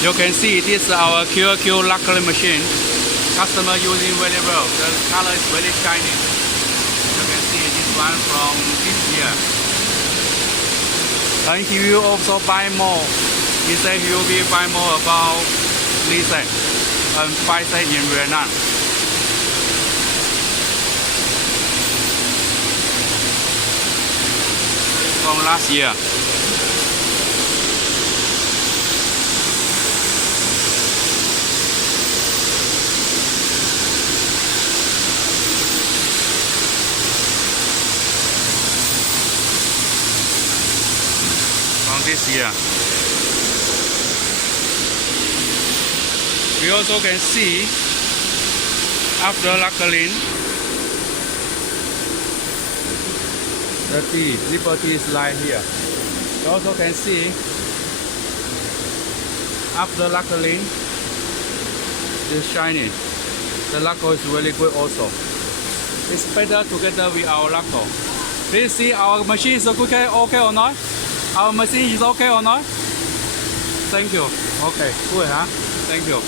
You can see this is our QLQ lacquer machine. Customer using very well. The color is very shiny. You can see this one from this year. And he will also buy more. He said he will be buy more about 3 sets and 5 sets in Vietnam. From last year. From this year. We also can see after lacquering, the liberty is lying here. You also can see after lacquering, it's shiny. The lacquer is really good also. It's better together with our lacquer. Please see our machine is okay or not? Our machine is okay or not? Thank you. Okay, good, huh? Thank you.